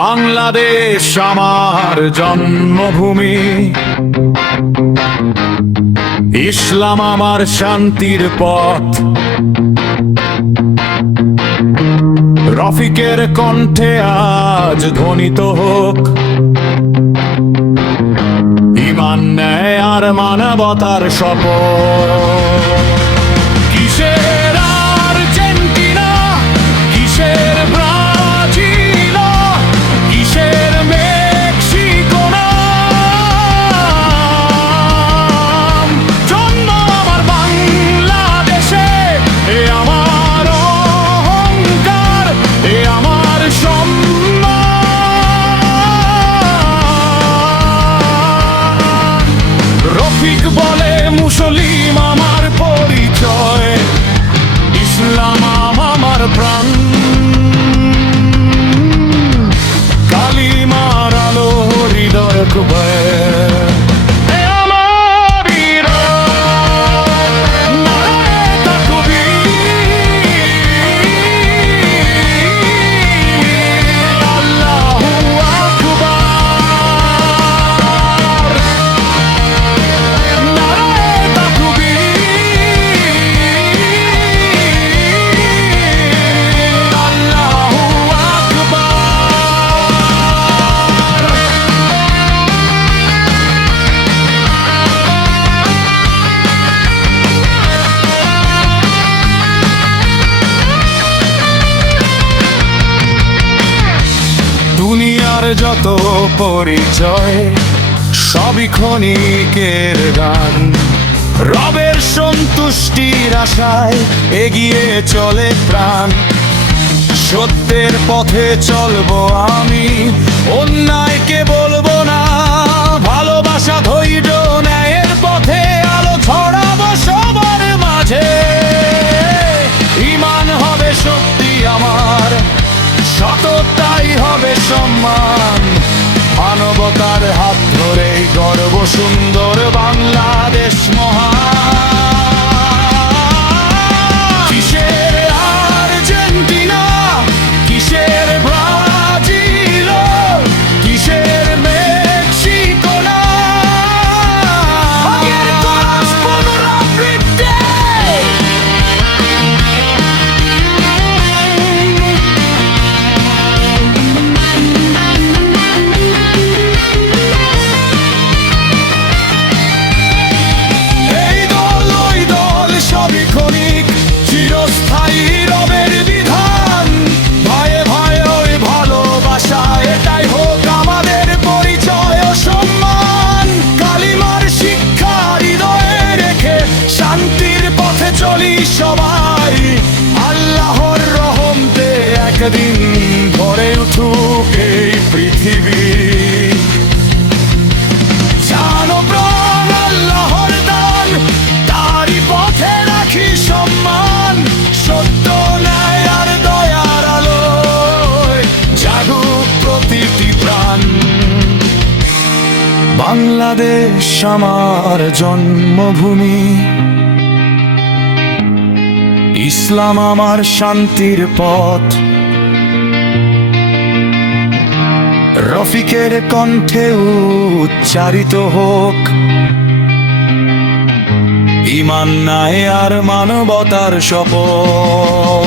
বাংলাদেশ আমার জন্মভূমি, ইসলাম আমার শান্তির পথ। রফিকের কণ্ঠে আজ ধ্বনিত হোক ঈমান, ন্যায় আর মানবতার শপথ। কিসের আর্জেন্টিনা, কিসের ব্রাজিল, কিসের মেক্সিকো নাম, জন্ম আমার বাংলাদেশে, এ আমার অহংকার, এ আমার সম্মান। রফিক বলে মুসলিম আমার পরিচয়, ইসলাম আমার প্রাণ। কালিমার আলো হৃদয় কুবে, দুনিয়ার যত পরিচয় সবই ক্ষণিকের গান। রবের সন্তুষ্টির আশায় এগিয়ে চলে প্রাণ। সত্যের পথে চলবো আমি, অন্যায়কে বলবো না। ভালোবাসা ধৈর্য ন্যায়ের পথে আলো ছড়াবো সবার মাঝে। ঈমান হবে শক্তি আমার, সততাই হবে সম্মান। মানবতার হাত ধরেই গর্ব সুন্দর বাংলাদেশ মহান। কিসের আর্জেন্টিনা, কিসের ব্রাজিল, কিসের মেক্সিকো না, আগের কলস পুনরাবৃত্তি। চিরস্থায়ী রবের বিধান, ভয়ে ভয়ে ওই ভালোবাসা, এটাই হোক আমাদের পরিচয় ও সম্মান। কালিমার শিক্ষা হৃদয়ে রেখে শান্তির পথে চলি সবাই। আল্লাহর রহমতে একদিন ভরে উঠুক এই পৃথিবী। জানো প্রাণ আল্লাহর দান, তারই পথে রাখি সম্মান। সত্য ন্যায় আর দয়ার আলোয় জাগুক প্রতিটি প্রাণ। বাংলাদেশ আমার জন্মভূমি, ইসলাম আমার শান্তির পথ। রফিকের কণ্ঠে উচ্চারিত হোক ঈমান, ন্যায় আর মানবতার শপথ।